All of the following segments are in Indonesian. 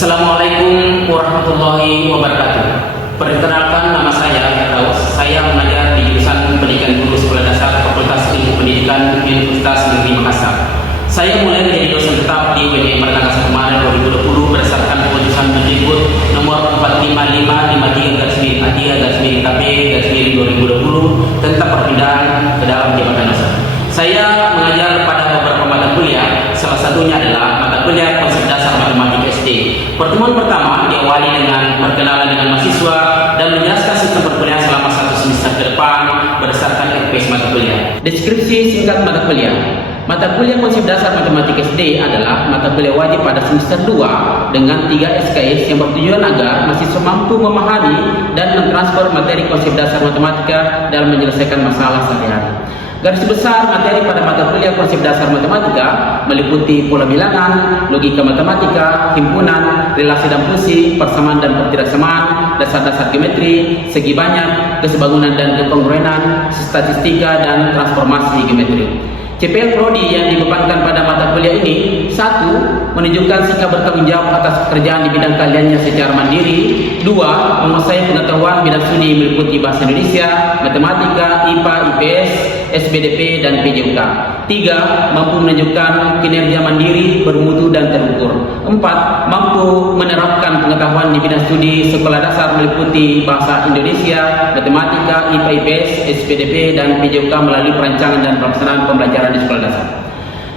Assalamualaikum warahmatullahi wabarakatuh. Perkenalkan, nama saya Firdaus. Saya mengajar di jurusan Pendidikan Guru Sekolah Dasar Fakultas Ilmu Pendidikan Universitas Negeri Makassar. Saya mulai menjadi dosen tetap di UNM pada tanggal 1 Maret 2020 berdasarkan keputusan Mendikbud nomor 45553-A-TP-2020 tentang perpindahan ke dalam jabatan dosen. Saya mengajar pada beberapa mata kuliah, salah satunya adalah mata kuliah konsep dasar matematika SD. Pertemuan pertama diawali dengan perkenalan dengan mahasiswa dan menjelaskan sistem perkuliahan selama satu semester ke depan berdasarkan RPS mata kuliah. Deskripsi singkat mata kuliah. Mata kuliah konsep dasar matematika SD adalah mata kuliah wajib pada semester 2 dengan 3 SKS yang bertujuan agar mahasiswa mampu memahami dan mentransfer materi konsep dasar matematika dalam menyelesaikan masalah sehari-hari. Garis besar materi pada mata kuliah konsep dasar matematika meliputi pola bilangan, logika matematika, himpunan, relasi dan fungsi, persamaan dan ketidaksamaan, dasar-dasar geometri, segi banyak, kesebangunan dan kekongruenan, statistika dan transformasi geometri. CPL Prodi yang dibebankan pada mata kuliah ini: 1. Menunjukkan sikap bertanggung jawab atas pekerjaan di bidang keahliannya secara mandiri. 2. Menguasai pengetahuan bidang studi meliputi bahasa Indonesia, matematika, IPA, IPS, SBDP, dan PJUK. 3. Mampu menunjukkan kinerja mandiri, bermutu, dan terukur. 4. Mampu menerapkan pengetahuan di bidang studi sekolah dasar meliputi bahasa Indonesia, matematika, IPA, IPS, SBDP, dan PJUK melalui perancangan dan pelaksanaan pembelajaran di sekolah dasar.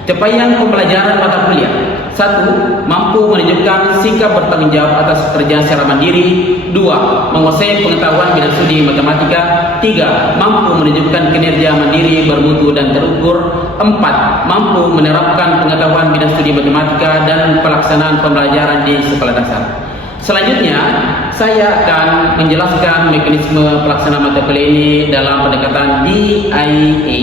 Capaian pembelajaran mata kuliah: 1. Mampu menunjukkan sikap bertanggung jawab atas pekerjaan secara mandiri. 2. Menguasai pengetahuan bidang studi matematika. 3. Mampu menunjukkan kinerja mandiri, bermutu, dan terukur. 4. Mampu menerapkan pengetahuan bidang studi matematika dan pelaksanaan pembelajaran di sekolah dasar. Selanjutnya, saya akan menjelaskan mekanisme pelaksanaan mata kuliah ini dalam pendekatan DIA,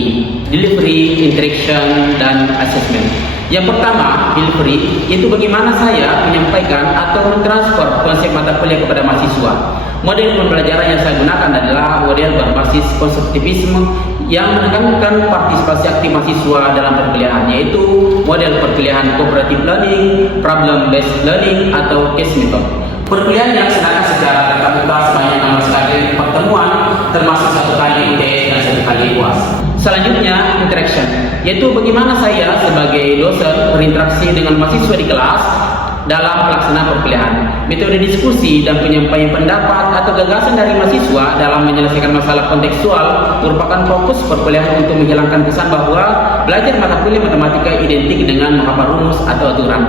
Delivery, Interaction, dan Assessment. Yang pertama, delivery, yaitu bagaimana saya menyampaikan atau mentransfer konsep mata kuliah kepada mahasiswa. Model pembelajaran yang saya gunakan adalah model berbasis konstruktivisme yang menekankan partisipasi aktif mahasiswa dalam perkuliahan, yaitu model perkuliahan cooperative learning, problem based learning, atau case method. Perkuliahan yang dilaksanakan secara tatap muka sebanyak 16 kali pertemuan, termasuk 1 kali UTS dan 1 kali UAS. Selanjutnya, interaction, yaitu bagaimana saya sebagai dosen berinteraksi dengan mahasiswa di kelas dalam pelaksanaan perkuliahan. Metode diskusi dan penyampaian pendapat atau gagasan dari mahasiswa dalam menyelesaikan masalah kontekstual merupakan fokus perkuliahan untuk menghilangkan kesan bahwa belajar mata kuliah matematika identik dengan menghafal rumus atau aturan.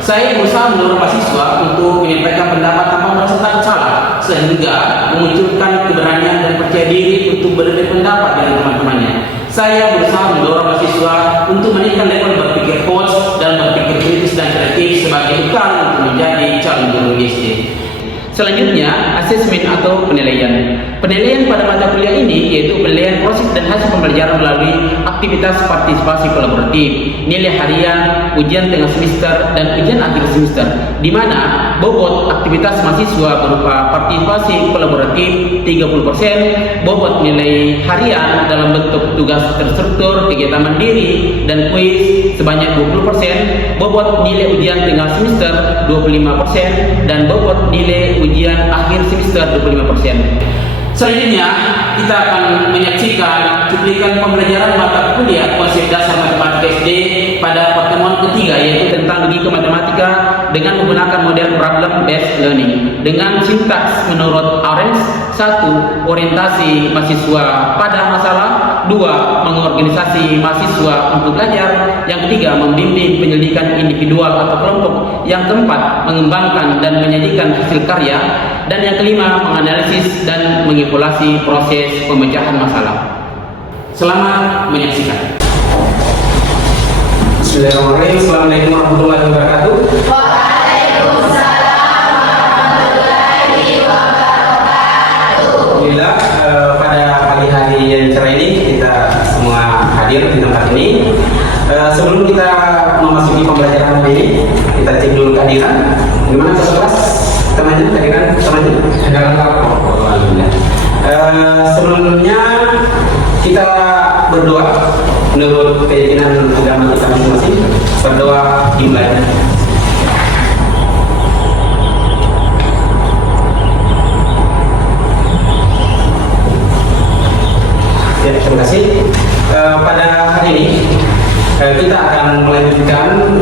Saya berusaha mendorong mahasiswa untuk menyampaikan pendapat tanpa merasa takut salah, sehingga memunculkan keberanian dan percaya diri untuk berbeda pendapat dengan teman-temannya. Saya berusaha mendorong mahasiswa untuk meningkatkan level berpikir kritis dan berpikir kritis dan kreatif sebagai bekal untuk menjadi calon guru SD. Selanjutnya, asesmen atau penilaian. Penilaian pada mata kuliah ini yaitu penilaian proses dan hasil pembelajaran melalui aktivitas partisipasi kolaboratif, nilai harian, ujian tengah semester, dan ujian akhir semester, di mana bobot aktivitas mahasiswa berupa partisipasi kolaboratif 30%, bobot nilai harian dalam bentuk tugas terstruktur, kegiatan mandiri, dan kuis sebanyak 20%, bobot nilai ujian tengah semester 25%, dan bobot nilai ujian akhir semester 25%. Selanjutnya, kita akan menyaksikan cuplikan pembelajaran mata kuliah konsep dasar matematika SD pada pertemuan ketiga, yaitu tentang logika matematika dengan menggunakan model problem based learning dengan sintaks menurut Arens. 1. Orientasi mahasiswa pada masalah. 2. Mengorganisasi mahasiswa untuk belajar. Yang ketiga, membimbing penyelidikan individual atau kelompok. Yang keempat, mengembangkan dan menyajikan hasil karya. Dan yang kelima, menganalisis dan mengevaluasi proses pemecahan masalah. Selamat menyaksikan. Bismillahirrahmanirrahim. Assalamualaikum warahmatullahi wabarakatuh. Waalaikumsalam warahmatullahi wabarakatuh. Alhamdulillah, pada pagi hari yang cerah ini kita semua hadir di tempat ini. Sebelum kita memasuki pembelajaran hari ini, kita cek dulu kehadiran. Gimana kelas kelas? Temannya, kehadiran temannya? Alhamdulillah. Sebelumnya kita berdoa menurut keyakinan agama kita masing-masing. Berdoa dimulai. Ya, terima kasih. Pada hari ini kita akan melanjutkan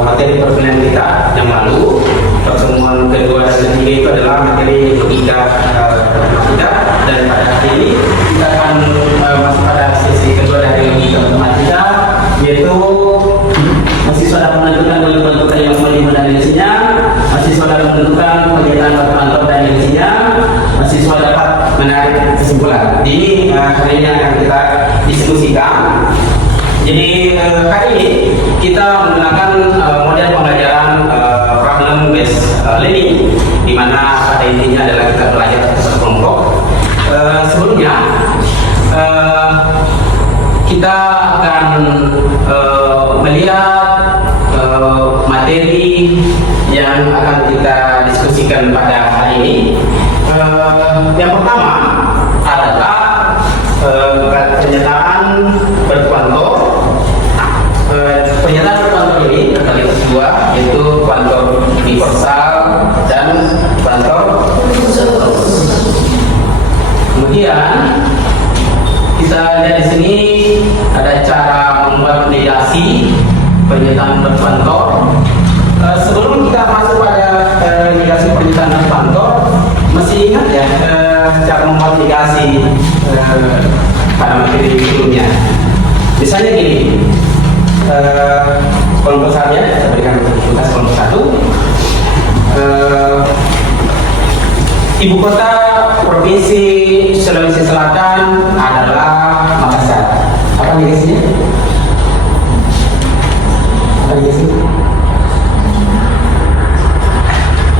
materi perkuliahan kita yang lalu. Pertemuan kedua dan ketiga itu adalah materi logika matematika, dan pada hari ini kita akan masuk pada sesi kedua dari logika matematika, yaitu mahasiswa dapat menentukan bentuk-bentuk yang melimpah dan ilesinya, mahasiswa dapat menentukan pernyataan berkantor dan ilesinya, mahasiswa dapat menarik kesimpulan. Di hari ini akan kita diskusikan. Jadi hari ini kita menggunakan model pembelajaran problem based learning, di mana pada intinya adalah kita belajar satu kelompok. Sebelumnya kita akan melihat materi yang akan kita diskusikan pada hari ini. Yang pertama adalah pernyataan berkuantor. Pernyataan berkuantor ini terbagi atas dua, yaitu kuantor universal dan kuantor khusus. Kemudian kita lihat di sini ada cara membuat negasi pernyataan berkuantor. Sebelum kita masuk pada negasi pernyataan berkuantor, masih ingat ya cara membuat negasi pada materi sebelumnya. Misalnya gini, kelompok satu ya, saya berikan tugas kelompok satu. Ibu kota provinsi Sulawesi Selatan adalah Makassar. Apa negasinya? Apa negasinya?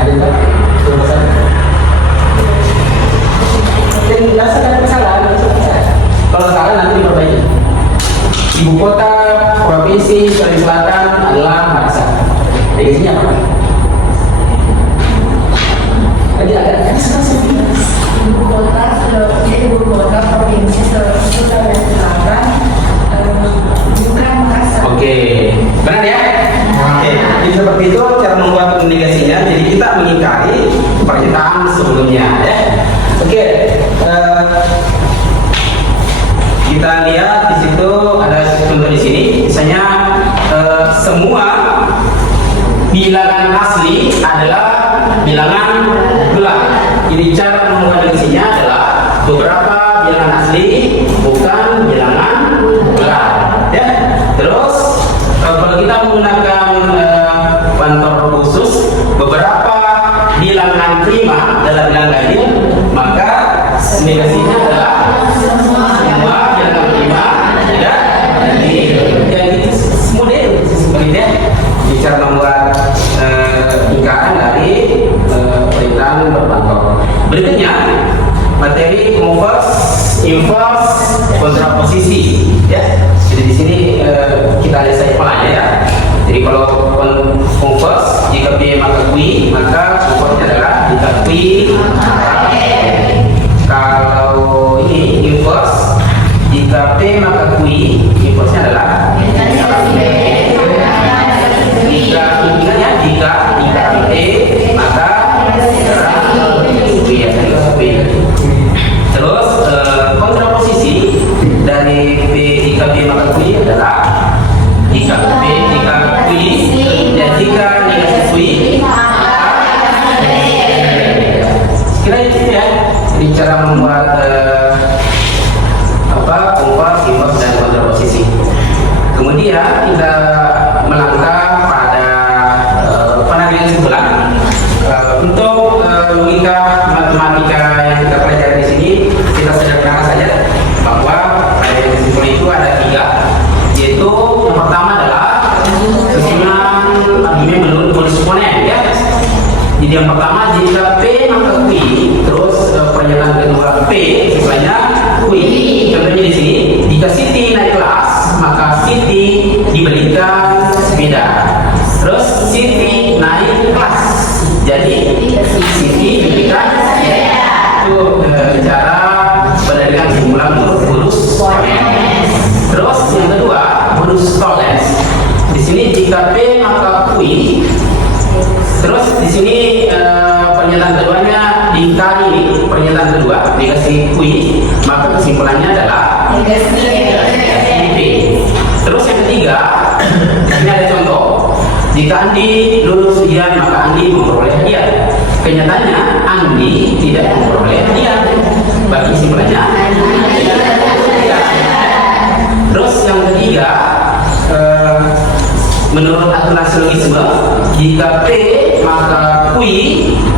Ada yang tahu? Kelompok satu. Tidak salah, kalau salah nanti diperbaiki. Ibu kota provinsi Sulawesi Selatan adalah Makassar. Negasinya apa? Tadi ada Ibu kota provinsi Sulawesi Selatan bukan Makassar. Oke, benar ya? Oke, jadi seperti itu cara membuat negasinya. Jadi kita mengingkari pernyataan sebelumnya ya. Oke, kita lihat di situ ada contoh di sini. Misalnya semua bilangan asli adalah bilangan bulat. Jadi cara membuat negasinya adalah beberapa bilangan asli bukan bilangan bulat. Ya. Terus kalau kita menggunakan kuantor khusus, beberapa bilangan prima adalah bilangan ganjil, maka negasinya adalah semua bilangan prima tidak ganjil. Jadi model seperti itu ya. Cara membuat ingkaran dari pernyataan berkuantor. Berikutnya materi converse, inverse, kontraposisi ya. Jadi di sini kita lihat saja polanya ya. Jadi kalau converse jika P maka Q, maka converse adalah jika P maka P. Kalau ini inverse jika P maka Q, inverse adalah jika P maka terus kontraposisi dari P jika P maka Q adalah jika P jika Q dan jika negasi Q kira itu ya. Jadi cara membuat converse, inverse dan kontraposisi. Kemudian kita melangkah pada penarikan kesimpulan. Untuk logika matematika yang kita pelajari di sini, kita sederhanakan saja bahwa penarikan kesimpulan itu ada tiga, yaitu yang pertama adalah susunan argumen menurut modus eksponen ya. Jadi yang pertama jika P maka Q, terus pernyataan kedua P sisanya Q. Contohnya di sini, jika Siti naik kelas maka Siti diberikan sepeda. Terus Siti naik kelas, jadi Siti diberikan sepeda. Itu cara berdasarkan kesimpulan menurut modus eksponen. Terus yang kedua modus tollens. Di sini jika P maka Q. Terus di sini pernyataan keduanya dikali pernyataan kedua dikasih Q, maka kesimpulannya adalah P B. Terus yang ketiga, ini ada contoh. Jika Andi lulus ujian, maka Andi memperoleh hadiah. Kenyataannya, Andi tidak memperoleh hadiah. Bagi kesimpulannya, terus yang ketiga, menurut aturan silogisme, jika P maka Q,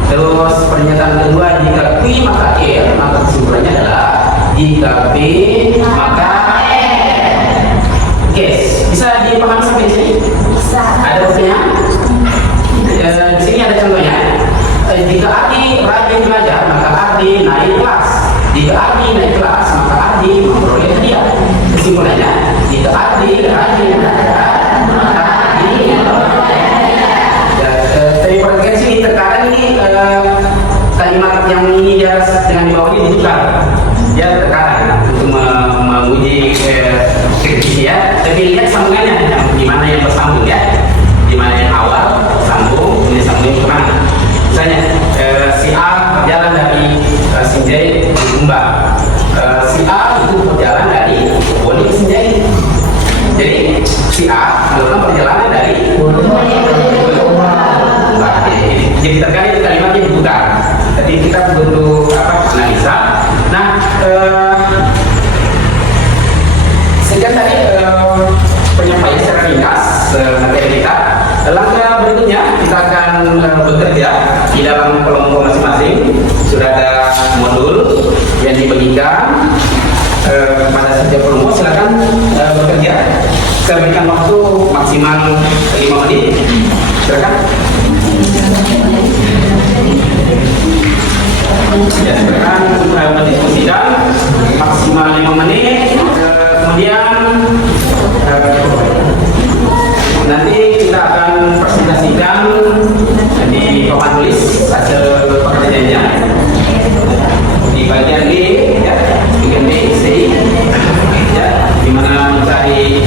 terus pernyataan kedua jika Q maka R, maka kesimpulannya adalah jika P maka R. Guys, bisa dipahami sampai di sini? Ada buktinya? Di sini ada contohnya. Jika Ardi rajin belajar, maka Ardi naik kelas. Jika Ardi naik kelas, maka Ardi memperoleh hadiah. Kesimpulannya, jika Ardi rajin belajar, maka Ardi memperoleh hadiah. Tapi perhatikan sini, terkadang ini kalimat yang ini di atas dengan di bawah ini ditukar. Ya, terkadang untuk menguji kritisi ya. Tapi lihat sambungannya, di mana yang bersambung ya, di mana yang awal sambung, ini sambungnya kemana? Misalnya si A berjalan dari Sinjai ke Sumba, si A itu berjalan dari Boni ke Sinjai. Jadi si A melakukan perjalanan dari Boni ke Sumba. Jadi terkadang kalimatnya dibuka. Jadi kita butuh analisa. Nah, sekian tadi penyampaian secara ringkas materi kita. Langkah berikutnya kita akan bekerja di dalam kelompok masing-masing. Sudah ada modul yang dibagikan pada setiap kelompok. Silakan bekerja. Saya berikan waktu maksimal 5 menit. Silakan. Ya, silakan mendiskusikan maksimal 5 menit. Kemudian nanti kita akan presentasikan di papan tulis hasil pekerjaannya di bagian D, ya, bagian B, C, ya, di mana mencari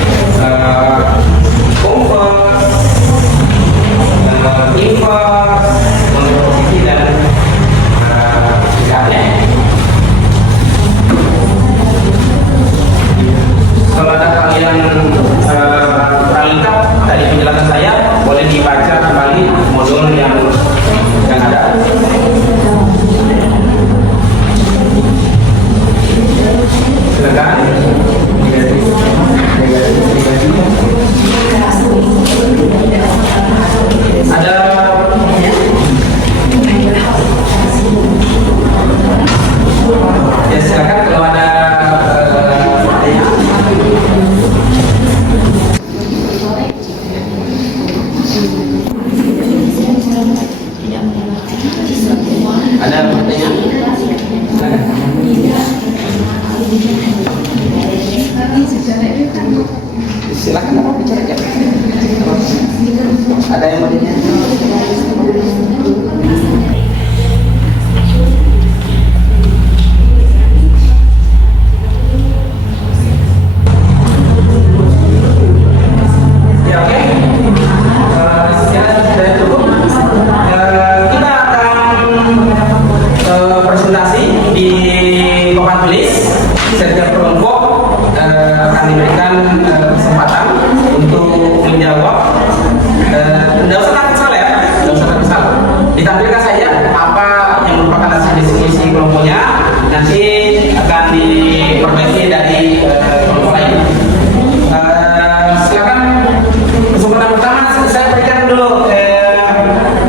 kompos, impos, komposisi dan tingkatnya. Kalau ada hal yang lengkap dari penjelasan saya, boleh dibaca kembali modul yang ada. Silakan. Ada ya, silakan kalau ada ada pertanyaan? Silakan apa bicara aja. Ada yang mau ditanya? Ya, oke. Sekian sudah cukup. Kita akan presentasi di papan tulis. Setiap kelompok akan diberikan kesempatan untuk menjawab. Tidak usah takut salah ya, tidak usah takut salah. Ditampilkan saja apa yang merupakan hasil diskusi kelompoknya. Nanti akan diperbaiki dari kelompok lain. Silakan kesempatan pertama saya berikan dulu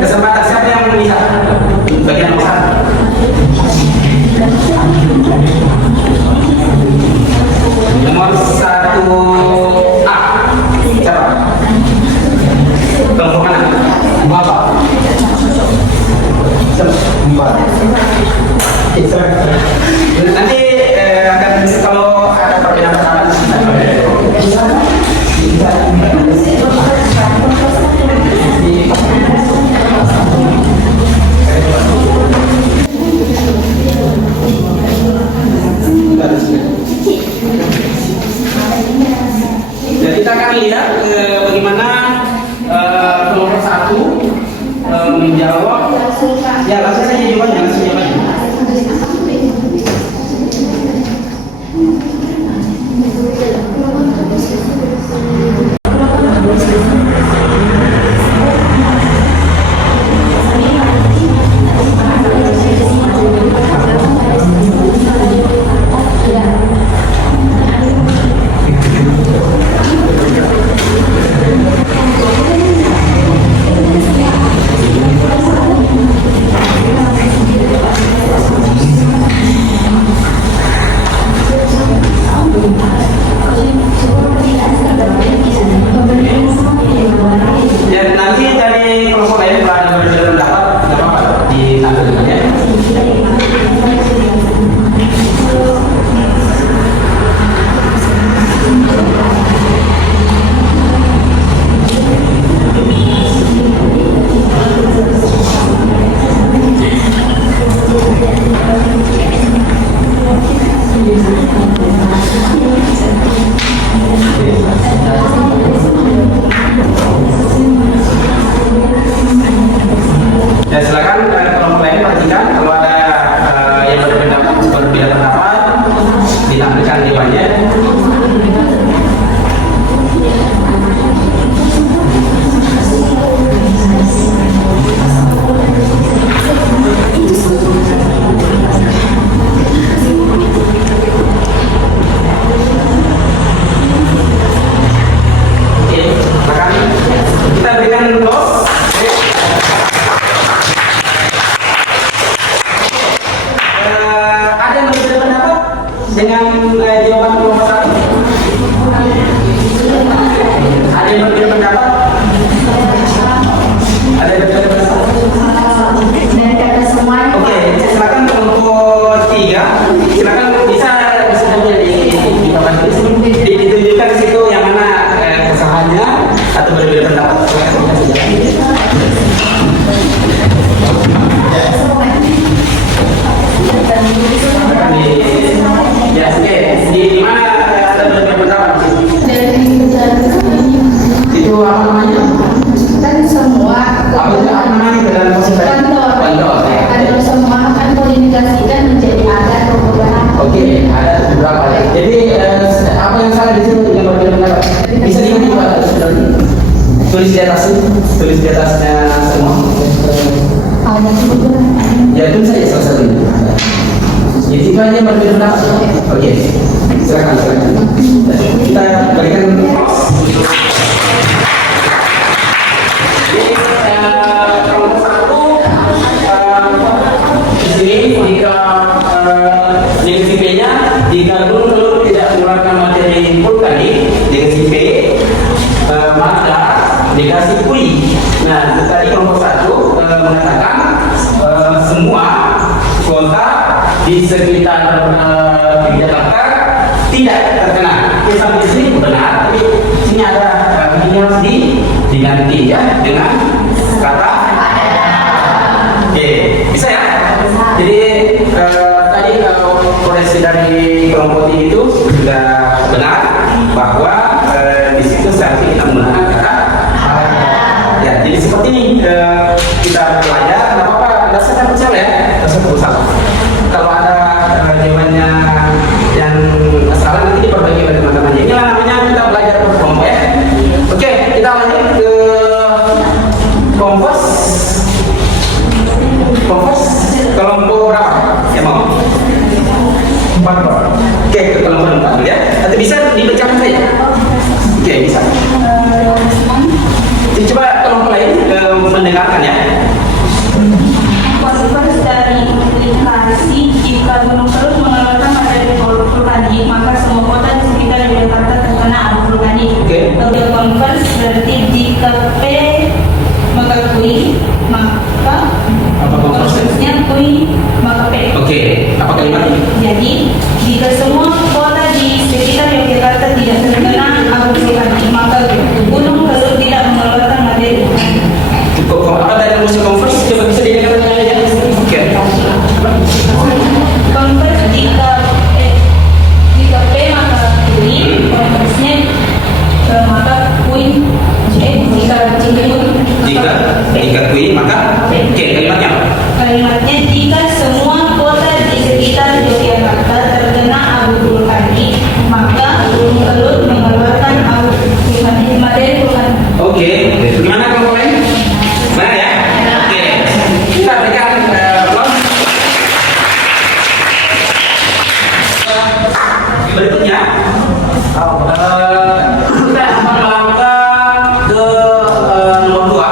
kesempatan siapa yang melihat bagian nomor 1. Nomor 1A. Siapa? Kelompok mana? Bapak. Nanti akan kalau ada perbedaan pendapat. Jadi kita akan lihat bagaimana kelompok 1 menjawab. Ya, langsung saja jawabannya, langsung jawabannya. Oke, silakan. Kita berikan close. Oke. Ada yang berbeda pendapat dengan jawaban kelompok satu? Ada yang berbeda pendapat? Ada yang berbeda pendapat? Dan kata semuanya. Oke, silakan kelompok 3. Silakan bisa saja ditunjukkan di situ yang mana kesalahannya atau berbeda pendapat. Ya, oke. Di mana ada berbeda pendapat? Itu apa namanya? Kan semua Apa namanya dalam konsep? kantor ya. kantor semua akan komunikasikan menjadi adat perubahan. Oke, ada beberapa ya. Jadi apa yang salah di sini dengan berbeda pendapat? Bisa dilihat juga tulis di atas, tulis di atasnya semua. Ada juga. Ya itu saja salah satu. Jadi itu aja berbeda pendapat. Oke, silakan silakan. Kita berikan. Kelompok satu di sini jika negasi B-nya jika telur tidak mengeluarkan materi vulkanik negasi B maka negasi kui. Nah tadi kelompok satu mengatakan semua kota di sekitar Jakarta tidak terkena. Sampai di sini benar, tapi sini ada ini harus diganti ya dengan kata. Oke, bisa ya? Jadi tadi koreksi dari kelompok ini itu sudah benar bahwa di situ seharusnya kita menggunakan kata. Ya, jadi seperti ini kita belajar. Tidak apa-apa, tidak usah takut ya, tidak usah berusaha. Kalau ada jawabannya yang salah nanti diperbaiki oleh teman-teman. Inilah namanya kita belajar berkelompok ya. Oke, kita lanjut ke kompos. Kompos kelompok berapa? Ya mau? 4. Oke, ke kelompok 4 ya. Atau bisa dipecahkan saja? Oke, bisa. Jadi, coba kelompok lain mendengarkan ya. Konvers dari implikasi jika gunung terus mengeluarkan materi vulkanik maka semua kota di sekitar Jakarta terkena abu vulkanik. Oke. Double konvers berarti jika P mengakui maka Apa konversnya? konversnya kui maka P. Oke, apa kalimatnya? Jadi jika semua kota di sekitar Yogyakarta tidak terkena abu vulkanik maka gunung terus tidak mengeluarkan materi vulkanik. Cukup. Apa dari rumus konvers? Coba bisa didengarkan aja. Oke. Konvers jika P maka kui, konversnya maka kui Jika kui maka oke, kalimatnya apa? kalimatnya jika semua kota di sekitar Yogyakarta terkena abu vulkanik maka gunung Kelut mengeluarkan abu vulkanik materi vulkanik. Oke. Gimana kelompok lain? Benar ya? Oke. Kita berikan plus. Berikutnya kita akan melakukan ke nomor 2.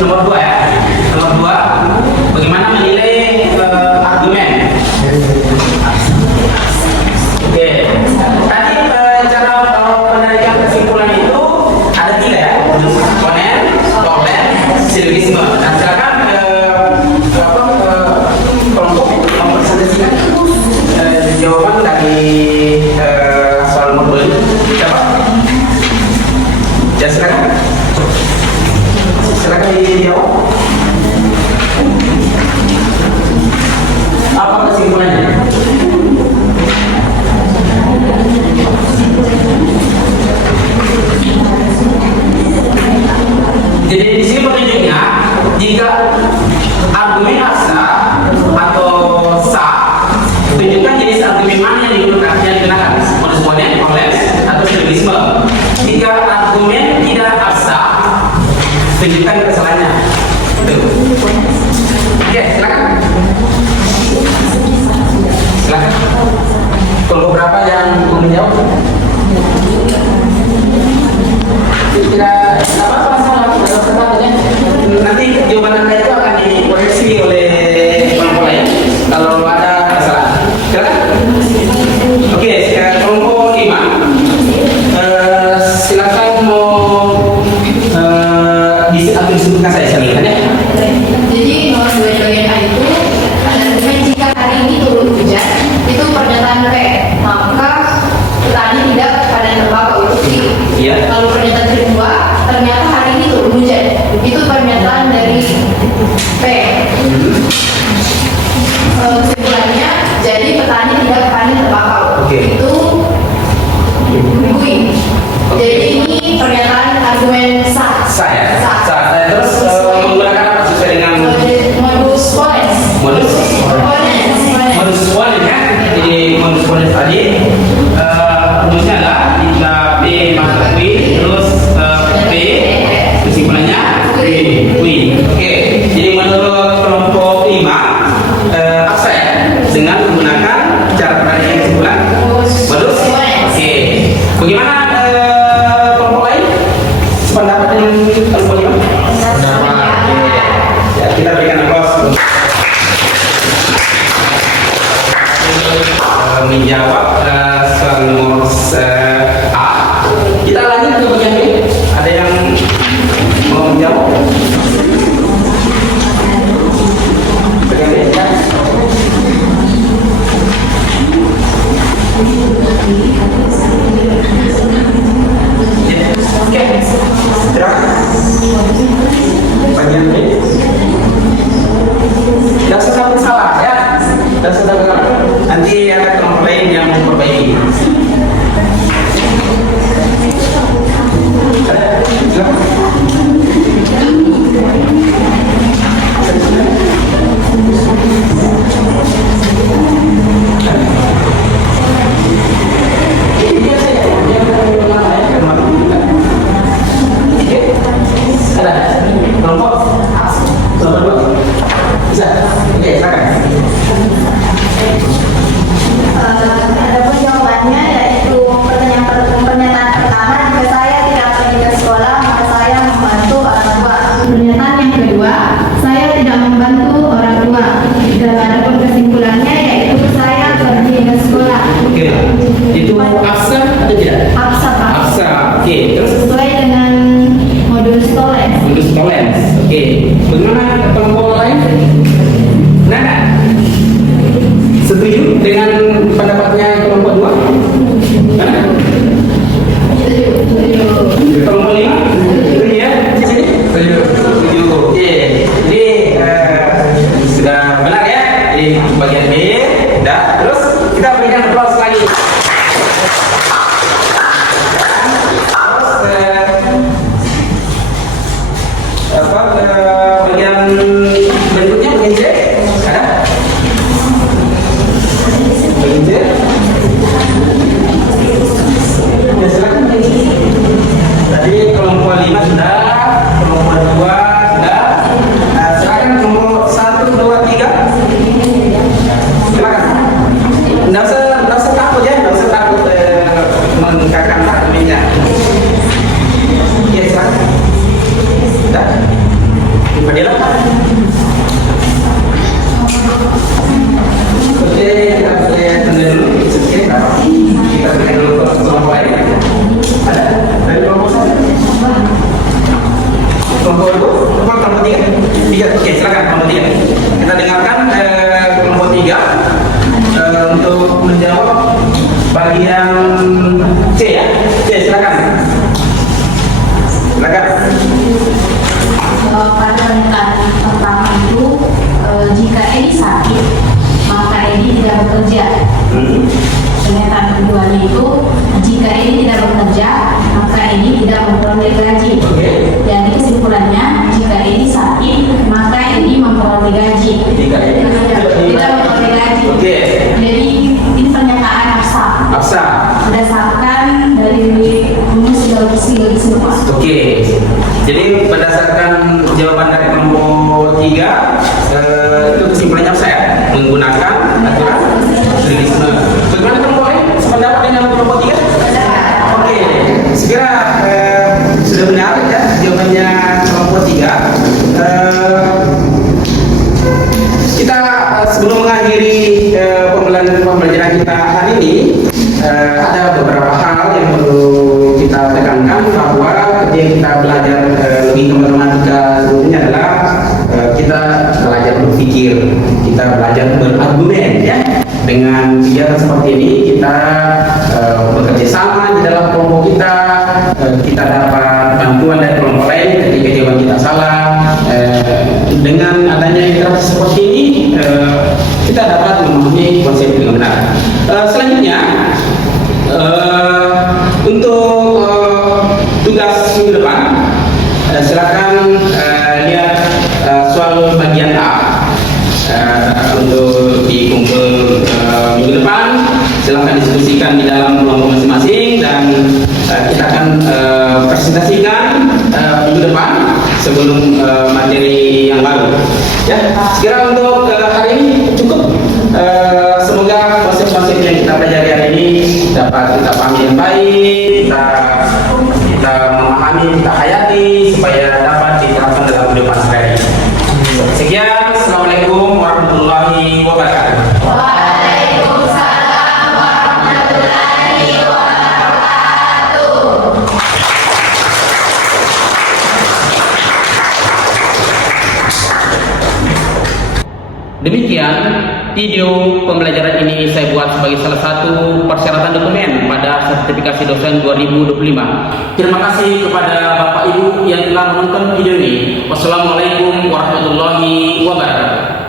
Nomor 2 ya. Nomor 2. Bagaimana menilai argumen? Oke. Tadi cara penarikan kesimpulan itu ada 3 ya. Konen, toplen, silogisme. Nah silakan kelompok mempresentasikan jawaban dari argumen mana yang digunakan? Modus ponens, kompleks, atau silogisme? Jika argumen tidak abstrak, tunjukkan kesalahannya. Oke, silakan. Silakan. Kelompok berapa yang mau menjawab? Tidak apa-apa, salah. Nanti jawaban Anda itu akan dikoreksi oleh kelompok lain kalau ada kesalahan. Silakan. Oke, kelompok 5. Silakan mau disebutkan saya lihat ya. Jadi nomor 2 bagian A itu ada argumen jika hari ini turun hujan itu pernyataan P, maka petani tidak panen tembakau itu Q. Iya. Lalu pernyataan kedua ternyata hari ini turun hujan itu pernyataan dari P. Kesimpulannya jadi petani tidak panen tembakau Oke. itu Q. Jadi ini pernyataan argumen sah. Saya. Sah. Terus menggunakan apa sesuai dengan Modus ponens. modus ponens ya. Jadi modus ponens tadi rumusnya adalah jika B masuk Q, terus P kesimpulannya Q. Oke. Jadi menurut kelompok 5 absen dengan menggunakan cara perbandingan kesimpulan modus. Oke. Bagaimana kelompok lain? Sependapat dengan kelompok 5? Ya, kita berikan aplaus. Menjawab soal nomor A. Kita lanjut ke bagian B. Ada yang mau menjawab? Bagian B, ya. Oke, silakan. Bagian B. Tidak usah salah ya. Tidak usah salah. Nanti ada kelompok lain yang memperbaiki. Ada? Silakan. Ada? Kelompok? Kelompok 2? Bisa? Oke, silakan. Adapun jawabannya yaitu pernyataan pertama jika saya tidak pergi ke sekolah maka saya membantu orang tua. Pernyataan yang kedua saya tidak membantu orang tua. Dan adapun kesimpulannya yaitu saya pergi ke sekolah. Oke. Itu absen atau tidak? Absen, Pak. Absen. Oke. Terus Sesuai dengan modus tollens. modus tollens. Oke. Bagaimana kelompok lain? Nada. Setuju dengan pendapatnya kelompok 2? Mana? Kelompok 5? Setuju ya? Di sini? Setuju. Oke. Jadi sudah benar ya? Jadi bagian B sudah. Terus kita berikan aplaus lagi. Bagian berikutnya bagian C ada? Bagian C? Ya silakan. Tadi kelompok 5 sudah, kelompok 2 sudah. Nah, silakan kelompok 1, 2, 3. Silakan. Nggak usah takut ya, nggak usah takut mengungkapkan argumennya. Ya silakan. Sudah. Fadila. Oke, kita boleh tunda dulu. Oke, kita berikan dulu ke kelompok lain. Ada? Dari kelompok 1? Kelompok 2? Kelompok 3? 3. Oke, silakan kelompok 3. Kita dengarkan kelompok 3 untuk menjawab bagian C ya. C, silakan. Silakan. Pada pernyataan pertama itu jika Edi sakit maka Edi tidak bekerja. Pernyataan keduanya itu jika Edi tidak bekerja maka Edi tidak memperoleh gaji. Jadi kesimpulannya jika Edi sakit maka Edi memperoleh gaji. Tidak memperoleh gaji. Jadi ini pernyataan kelompok 3? Oke, segera sudah benar ya jawabannya kelompok 3. Kita sebelum mengakhiri pembelajaran kita hari ini ada beberapa hal yang perlu kita tekankan bahwa ketika kita belajar logika matematika sebelumnya adalah kita belajar berpikir, kita belajar berargumen ya. Dengan kegiatan seperti ini kita bekerja sama di dalam kelompok kita, kita dapat bantuan dari kelompok lain ketika jawaban kita salah. Dengan adanya interaksi seperti ini kita dapat memahami konsep dengan benar. Selanjutnya untuk tugas minggu depan silakan lihat soal bagian A untuk dikumpul minggu depan. Silakan diskusikan di dalam kelompok masing-masing dan kita akan presentasikan minggu depan sebelum materi yang baru. Ya, sekira untuk hari ini cukup. Semoga konsep-konsep yang kita pelajari hari ini dapat kita pahami dengan baik, kita memahami, kita hayati supaya dapat diterapkan dalam kehidupan sehari-hari. Sekian, assalamualaikum warahmatullahi wabarakatuh. Waalaikumsalam warahmatullahi wabarakatuh. Demikian video pembelajaran ini saya buat sebagai salah satu persyaratan dokumen pada sertifikasi dosen 2025. Terima kasih kepada Bapak Ibu yang telah menonton video ini. Wassalamualaikum warahmatullahi wabarakatuh.